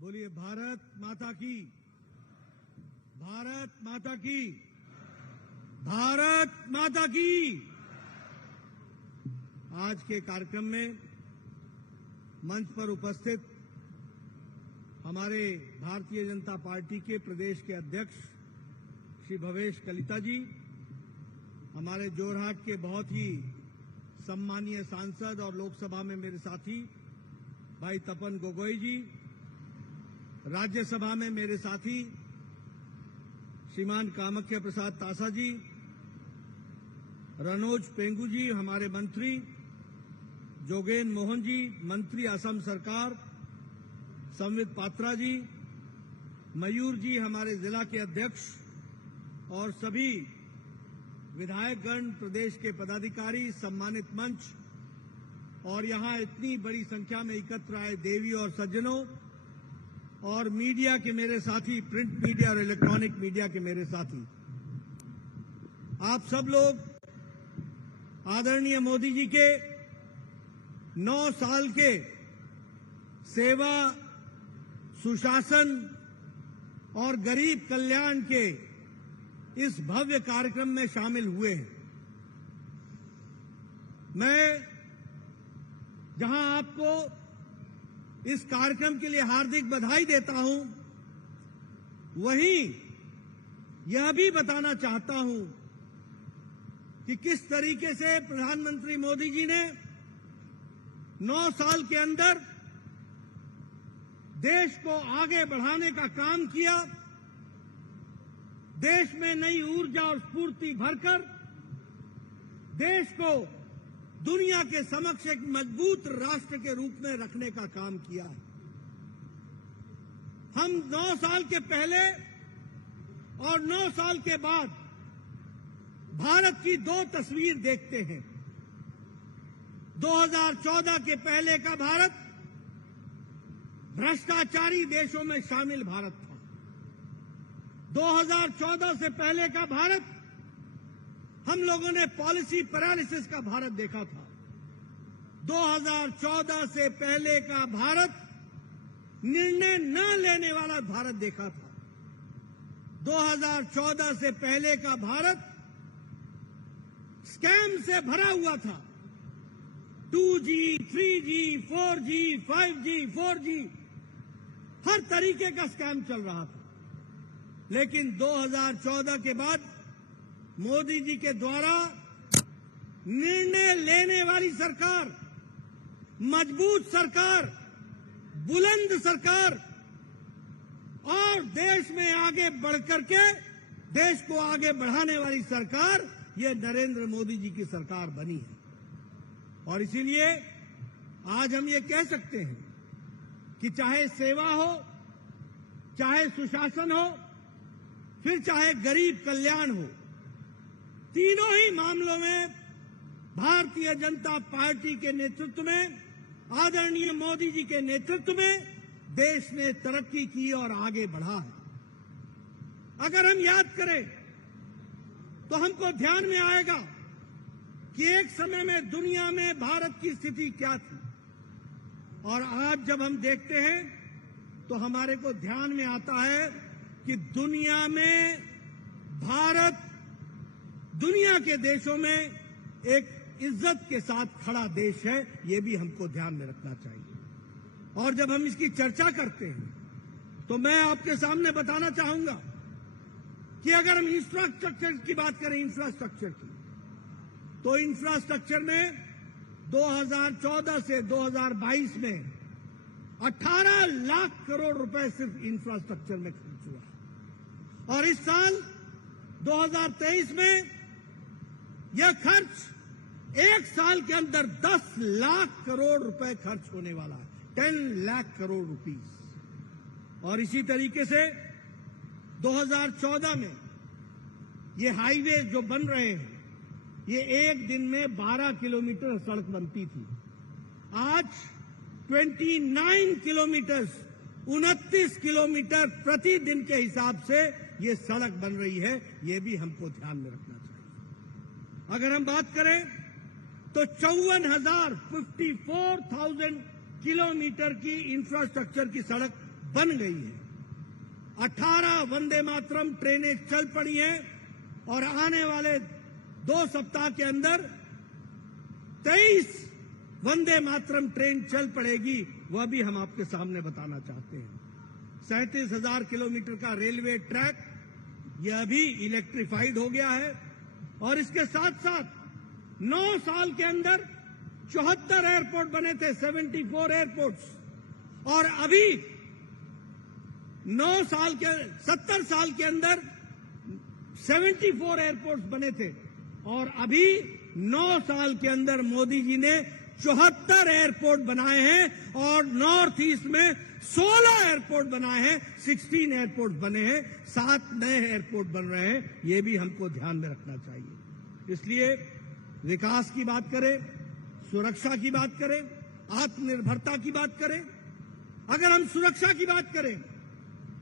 बोलिए भारत माता की, भारत माता की, भारत माता की। आज के कार्यक्रम में मंच पर उपस्थित हमारे भारतीय जनता पार्टी के प्रदेश के अध्यक्ष श्री भवेश कलिता जी, हमारे जोरहाट के बहुत ही सम्मानीय सांसद और लोकसभा में मेरे साथी भाई तपन गोगोई जी, राज्यसभा में मेरे साथी श्रीमान कामख्या प्रसाद तासा जी, रनोज पेंगू जी हमारे मंत्री, जोगेन मोहन जी मंत्री असम सरकार, संवित पात्रा जी, मयूर जी हमारे जिला के अध्यक्ष और सभी विधायकगण, प्रदेश के पदाधिकारी, सम्मानित मंच और यहां इतनी बड़ी संख्या में एकत्र आए देवी और सज्जनों और मीडिया के मेरे साथी, प्रिंट मीडिया और इलेक्ट्रॉनिक मीडिया के मेरे साथी, आप सब लोग आदरणीय मोदी जी के 9 साल के सेवा, सुशासन और गरीब कल्याण के इस भव्य कार्यक्रम में शामिल हुए हैं। मैं जहां आपको इस कार्यक्रम के लिए हार्दिक बधाई देता हूं, वहीं यह भी बताना चाहता हूं कि किस तरीके से प्रधानमंत्री मोदी जी ने 9 साल के अंदर देश को आगे बढ़ाने का काम किया, देश में नई ऊर्जा और स्फूर्ति भरकर देश को दुनिया के समक्ष एक मजबूत राष्ट्र के रूप में रखने का काम किया है। हम 9 साल के पहले और 9 साल के बाद भारत की 2 तस्वीर देखते हैं। 2014 के पहले का भारत भ्रष्टाचारी देशों में शामिल भारत था। 2014 से पहले का भारत हम लोगों ने पॉलिसी पैरालिसिस का भारत देखा था। 2014 से पहले का भारत निर्णय न लेने वाला भारत देखा था। 2014 से पहले का भारत स्कैम से भरा हुआ था। 2G, 3G, 4G, 5G, 4G हर तरीके का स्कैम चल रहा था। लेकिन 2014 के बाद मोदी जी के द्वारा निर्णय लेने वाली सरकार, मजबूत सरकार, बुलंद सरकार और देश में आगे बढ़कर के देश को आगे बढ़ाने वाली सरकार, ये नरेंद्र मोदी जी की सरकार बनी है। और इसीलिए आज हम ये कह सकते हैं कि चाहे सेवा हो, चाहे सुशासन हो, फिर चाहे गरीब कल्याण हो, तीनों ही मामलों में भारतीय जनता पार्टी के नेतृत्व में, आदरणीय मोदी जी के नेतृत्व में देश ने तरक्की की और आगे बढ़ा है। अगर हम याद करें तो हमको ध्यान में आएगा कि एक समय में दुनिया में भारत की स्थिति क्या थी, और आज जब हम देखते हैं तो हमारे को ध्यान में आता है कि दुनिया में भारत दुनिया के देशों में एक इज्जत के साथ खड़ा देश है। ये भी हमको ध्यान में रखना चाहिए। और जब हम इसकी चर्चा करते हैं तो मैं आपके सामने बताना चाहूंगा कि अगर हम इंफ्रास्ट्रक्चर की बात करें, इंफ्रास्ट्रक्चर की, तो इंफ्रास्ट्रक्चर में 2014 से 2022 में 18 लाख करोड़ रुपए सिर्फ इंफ्रास्ट्रक्चर में खर्च हुआ। और इस साल 2023 में यह खर्च एक साल के अंदर 10 लाख करोड़ रुपए खर्च होने वाला है, 10 लाख करोड़ रुपीस। और इसी तरीके से 2014 में ये हाईवे जो बन रहे हैं, ये एक दिन में 12 किलोमीटर सड़क बनती थी। आज 29 किलोमीटर, 29 किलोमीटर प्रतिदिन के हिसाब से ये सड़क बन रही है। ये भी हमको ध्यान में रखना चाहिए। अगर हम बात करें तो 54,000 किलोमीटर की इंफ्रास्ट्रक्चर की सड़क बन गई है। 18 वंदे मातरम ट्रेनें चल पड़ी हैं और आने वाले 2 सप्ताह के अंदर 23 वंदे मातरम ट्रेन चल पड़ेगी। वह भी हम आपके सामने बताना चाहते हैं। 37,000 किलोमीटर का रेलवे ट्रैक यह भी इलेक्ट्रिफाइड हो गया है और इसके साथ साथ 9 साल के अंदर 74 एयरपोर्ट बने थे, 74 एयरपोर्ट्स, और अभी 70 साल के अंदर 74 एयरपोर्ट्स बने थे और अभी 9 साल के अंदर मोदी जी ने 74 एयरपोर्ट बनाए हैं और नॉर्थ ईस्ट में 16 एयरपोर्ट बनाए हैं, 16 एयरपोर्ट बने हैं, 7 नए एयरपोर्ट बन रहे हैं। ये भी हमको ध्यान में रखना चाहिए। इसलिए विकास की बात करें, सुरक्षा की बात करें, आत्मनिर्भरता की बात करें। अगर हम सुरक्षा की बात करें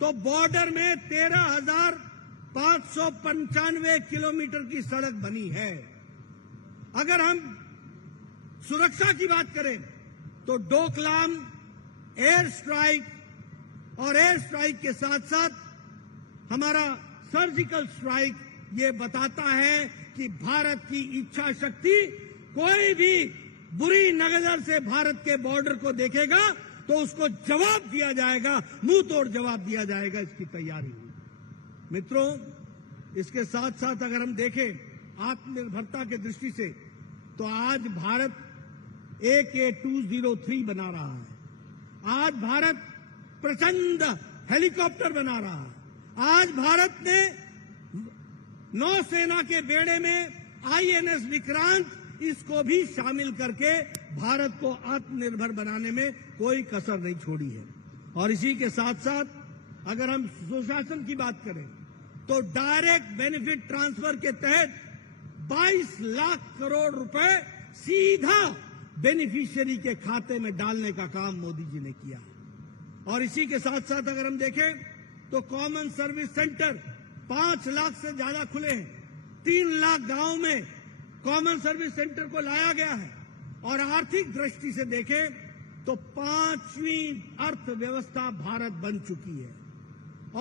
तो बॉर्डर में 13,595 किलोमीटर की सड़क बनी है। अगर हम सुरक्षा की बात करें तो डोकलाम एयर स्ट्राइक और एयर स्ट्राइक के साथ साथ हमारा सर्जिकल स्ट्राइक ये बताता है कि भारत की इच्छा शक्ति, कोई भी बुरी नजर से भारत के बॉर्डर को देखेगा तो उसको जवाब दिया जाएगा, मुंह तोड़ जवाब दिया जाएगा। इसकी तैयारी हुई। मित्रों, इसके साथ साथ अगर हम देखें आत्मनिर्भरता के दृष्टि से तो आज भारत AK-203 बना रहा है। आज भारत प्रचंड हेलीकॉप्टर बना रहा है। आज भारत ने नौसेना के बेड़े में INS विक्रांत, इसको भी शामिल करके भारत को आत्मनिर्भर बनाने में कोई कसर नहीं छोड़ी है। और इसी के साथ साथ अगर हम सुशासन की बात करें तो डायरेक्ट बेनिफिट ट्रांसफर के तहत 22 लाख करोड़ रुपए सीधा बेनिफिशियरी के खाते में डालने का काम मोदी जी ने किया है। और इसी के साथ साथ अगर हम देखें तो कॉमन सर्विस सेंटर 5 लाख से ज्यादा खुले हैं। 3 लाख गांव में कॉमन सर्विस सेंटर को लाया गया है। और आर्थिक दृष्टि से देखें तो 5वीं अर्थव्यवस्था भारत बन चुकी है।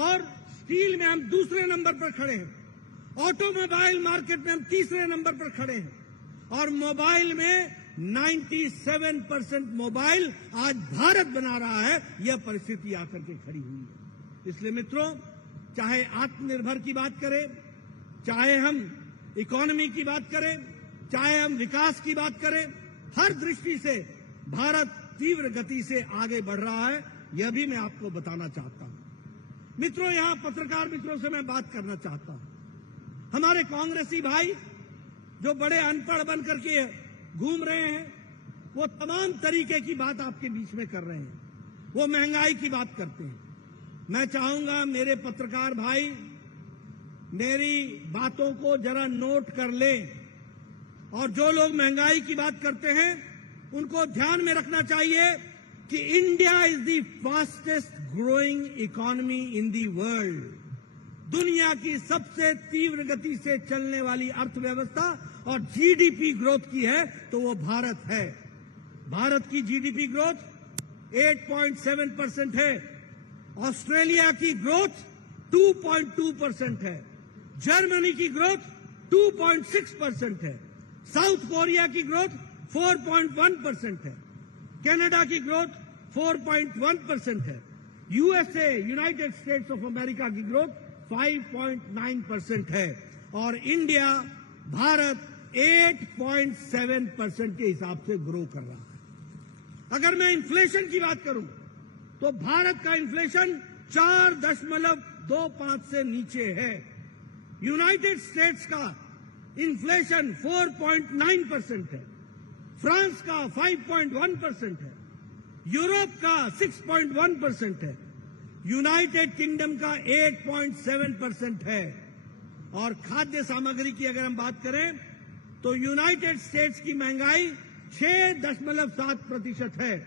और स्टील में हम दूसरे नंबर पर खड़े हैं। ऑटोमोबाइल मार्केट में हम तीसरे नंबर पर खड़े हैं। और मोबाइल में 97% मोबाइल आज भारत बना रहा है। यह परिस्थिति आकर के खड़ी हुई है। इसलिए मित्रों, चाहे आत्मनिर्भर की बात करें, चाहे हम इकोनॉमी की बात करें, चाहे हम विकास की बात करें, हर दृष्टि से भारत तीव्र गति से आगे बढ़ रहा है। यह भी मैं आपको बताना चाहता हूं। मित्रों, यहां पत्रकार मित्रों से मैं बात करना चाहता हूं। हमारे कांग्रेसी भाई जो बड़े अनपढ़ बन करके घूम रहे हैं, वो तमाम तरीके की बात आपके बीच में कर रहे हैं। वो महंगाई की बात करते हैं। मैं चाहूंगा मेरे पत्रकार भाई मेरी बातों को जरा नोट कर लें और जो लोग महंगाई की बात करते हैं उनको ध्यान में रखना चाहिए कि India is the fastest growing economy in the world. दुनिया की सबसे तीव्र गति से चलने वाली अर्थव्यवस्था और जीडीपी ग्रोथ की है तो वो भारत है। भारत की जीडीपी ग्रोथ 8.7% है। ऑस्ट्रेलिया की ग्रोथ 2.2% है। जर्मनी की ग्रोथ 2.6% है। साउथ कोरिया की ग्रोथ 4.1% है। कनाडा की ग्रोथ 4.1% है। USA, United states of America की ग्रोथ 5.9% है। और इंडिया, भारत 8.7% के हिसाब से ग्रो कर रहा है। अगर मैं इन्फ्लेशन की बात करूं तो भारत का इन्फ्लेशन 4.25 से नीचे है। यूनाइटेड स्टेट्स का इन्फ्लेशन 4.9% है। फ्रांस का 5.1% है। यूरोप का 6.1% है। यूनाइटेड किंगडम का 8.7% है। और खाद्य सामग्री की अगर हम बात करें तो यूनाइटेड स्टेट्स की महंगाई 6.7% है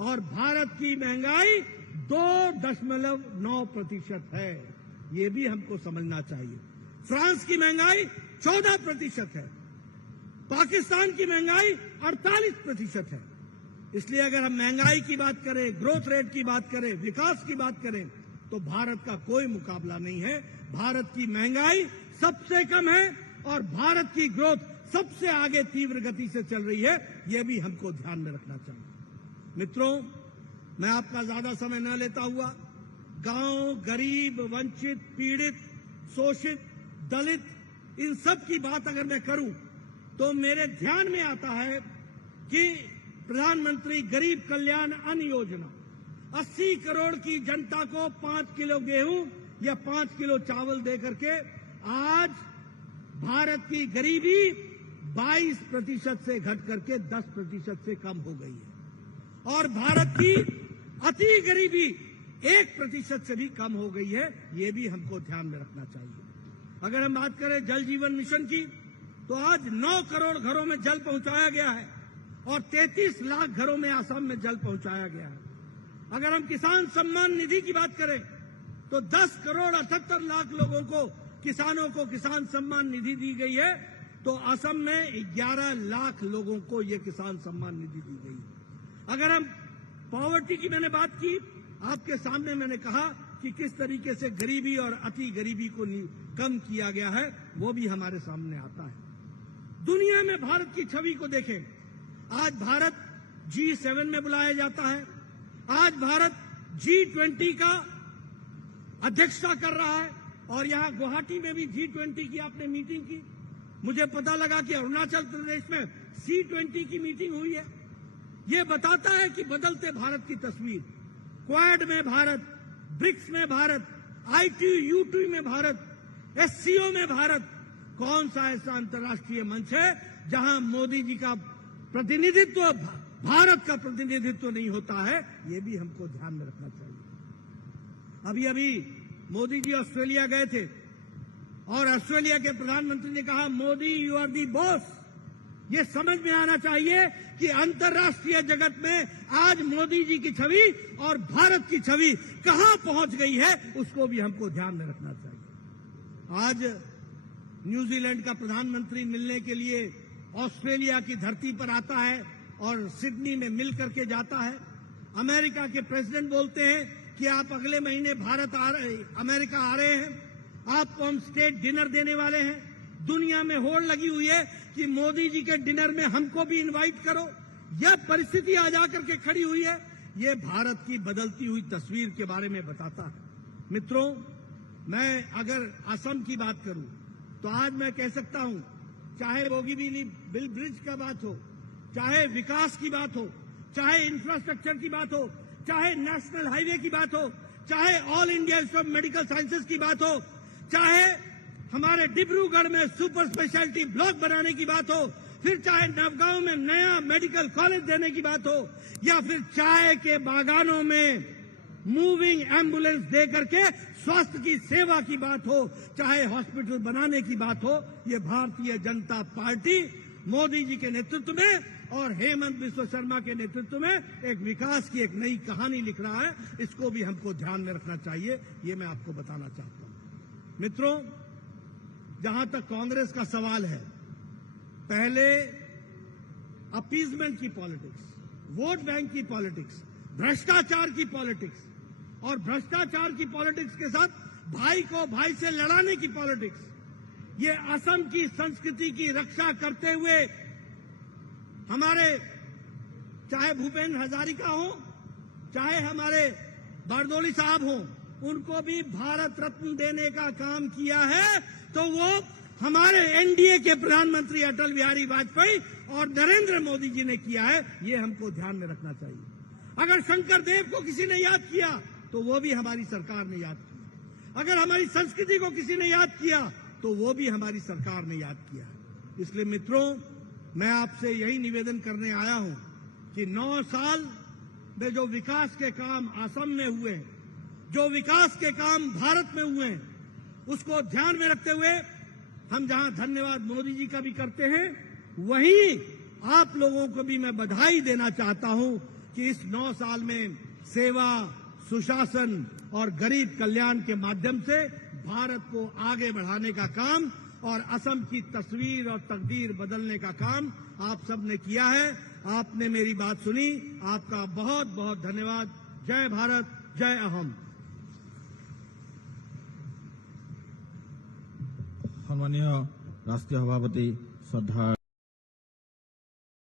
और भारत की महंगाई 2.9% है। ये भी हमको समझना चाहिए। फ्रांस की महंगाई 14% है। पाकिस्तान की महंगाई 48% है। इसलिए अगर हम महंगाई की बात करें, ग्रोथ रेट की बात करें, विकास की बात करें, तो भारत का कोई मुकाबला नहीं है। भारत की महंगाई सबसे कम है और भारत की ग्रोथ सबसे आगे तीव्र गति से चल रही है। यह भी हमको ध्यान में रखना चाहिए। मित्रों, मैं आपका ज्यादा समय न लेता हुआ गांव, गरीब, वंचित, पीड़ित, शोषित, दलित, इन सब की बात अगर मैं करूं तो मेरे ध्यान में आता है कि प्रधानमंत्री गरीब कल्याण अन्न योजना 80 करोड़ की जनता को 5 किलो गेहूं या 5 किलो चावल देकर के आज भारत की गरीबी 22% से घट करके 10% से कम हो गई है और भारत की अति गरीबी 1% से भी कम हो गई है। ये भी हमको ध्यान में रखना चाहिए। अगर हम बात करें जल जीवन मिशन की, तो आज 9 करोड़ घरों में जल पहुंचाया गया है और 33 लाख घरों में असम में जल पहुंचाया गया है। अगर हम किसान सम्मान निधि की बात करें तो 10 करोड़ 78 लाख लोगों को, किसानों को किसान सम्मान निधि दी गई है, तो असम में 11 लाख लोगों को यह किसान सम्मान निधि दी गई है। अगर हम पॉवर्टी की मैंने बात की, आपके सामने मैंने कहा कि किस तरीके से गरीबी और अति गरीबी को कम किया गया है, वो भी हमारे सामने आता है। दुनिया में भारत की छवि को देखें, आज भारत G7 में बुलाया जाता है, आज भारत G20 का अध्यक्षता कर रहा है और यहां गुवाहाटी में भी G20 की आपने मीटिंग की। मुझे पता लगा कि अरुणाचल प्रदेश में C20 की मीटिंग हुई है। ये बताता है कि बदलते भारत की तस्वीर, क्वाड में भारत, ब्रिक्स में भारत, ITU में भारत, SCO में भारत, कौन सा ऐसा अंतर्राष्ट्रीय मंच है जहां मोदी जी का प्रतिनिधित्व, भारत का प्रतिनिधित्व नहीं होता है। ये भी हमको ध्यान में रखना चाहिए। अभी अभी मोदी जी ऑस्ट्रेलिया गए थे और ऑस्ट्रेलिया के प्रधानमंत्री ने कहा, Modi you are the boss. ये समझ में आना चाहिए कि अंतर्राष्ट्रीय जगत में आज मोदी जी की छवि और भारत की छवि कहां पहुंच गई है, उसको भी हमको ध्यान में रखना चाहिए। आज न्यूजीलैंड का प्रधानमंत्री मिलने के लिए ऑस्ट्रेलिया की धरती पर आता है और सिडनी में मिल करके जाता है। अमेरिका के प्रेसिडेंट बोलते हैं कि आप अगले महीने अमेरिका आ रहे हैं, आपको हम स्टेट डिनर देने वाले हैं। दुनिया में होड़ लगी हुई है कि मोदी जी के डिनर में हमको भी इनवाइट करो। यह परिस्थिति आ जाकर के खड़ी हुई है। यह भारत की बदलती हुई तस्वीर के बारे में बताता है। मित्रों, मैं अगर असम की बात करूं तो आज मैं कह सकता हूं, चाहे बोगीबील ब्रिज का बात हो, चाहे विकास की बात हो, चाहे इंफ्रास्ट्रक्चर की बात हो, चाहे नेशनल हाईवे की बात हो, चाहे all India institute of medical sciences की बात हो, चाहे हमारे डिब्रूगढ़ में सुपर स्पेशलिटी ब्लॉक बनाने की बात हो, फिर चाहे नवगांव में नया मेडिकल कॉलेज देने की बात हो, या फिर चाय के बागानों में मूविंग एम्बुलेंस दे करके स्वास्थ्य की सेवा की बात हो, चाहे हॉस्पिटल बनाने की बात हो, ये भारतीय जनता पार्टी मोदी जी के नेतृत्व में और हेमंत बिस्वा शर्मा के नेतृत्व में एक विकास की एक नई कहानी लिख रहा है। इसको भी हमको ध्यान में रखना चाहिए। ये मैं आपको बताना चाहता हूं। मित्रों, जहां तक कांग्रेस का सवाल है, पहले अपीजमेंट की पॉलिटिक्स, वोट बैंक की पॉलिटिक्स, भ्रष्टाचार की पॉलिटिक्स और भ्रष्टाचार की पॉलिटिक्स के साथ भाई को भाई से लड़ाने की पॉलिटिक्स, ये असम की संस्कृति की रक्षा करते हुए हमारे चाहे भूपेंद्र हजारिका हो, चाहे हमारे बारदोली साहब हो, उनको भी भारत रत्न देने का काम किया है, तो वो हमारे एनडीए के प्रधानमंत्री अटल बिहारी वाजपेयी और नरेंद्र मोदी जी ने किया है। ये हमको ध्यान में रखना चाहिए। अगर शंकर देव को किसी ने याद किया तो वो भी हमारी सरकार ने याद किया। अगर हमारी संस्कृति को किसी ने याद किया तो वो भी हमारी सरकार ने याद किया। इसलिए मित्रों, मैं आपसे यही निवेदन करने आया हूं कि 9 साल में जो विकास के काम असम में हुए हैं, जो विकास के काम भारत में हुए हैं, उसको ध्यान में रखते हुए हम जहां धन्यवाद मोदी जी का भी करते हैं, वहीं आप लोगों को भी मैं बधाई देना चाहता हूं कि इस 9 साल में सेवा, सुशासन और गरीब कल्याण के माध्यम से भारत को आगे बढ़ाने का काम और असम की तस्वीर और तकदीर बदलने का काम आप सब ने किया है। आपने मेरी बात सुनी। आपका बहुत बहुत धन्यवाद। जय भारत, जय अहम। सम्मानीय राष्ट्रीय सभापति श्रद्धा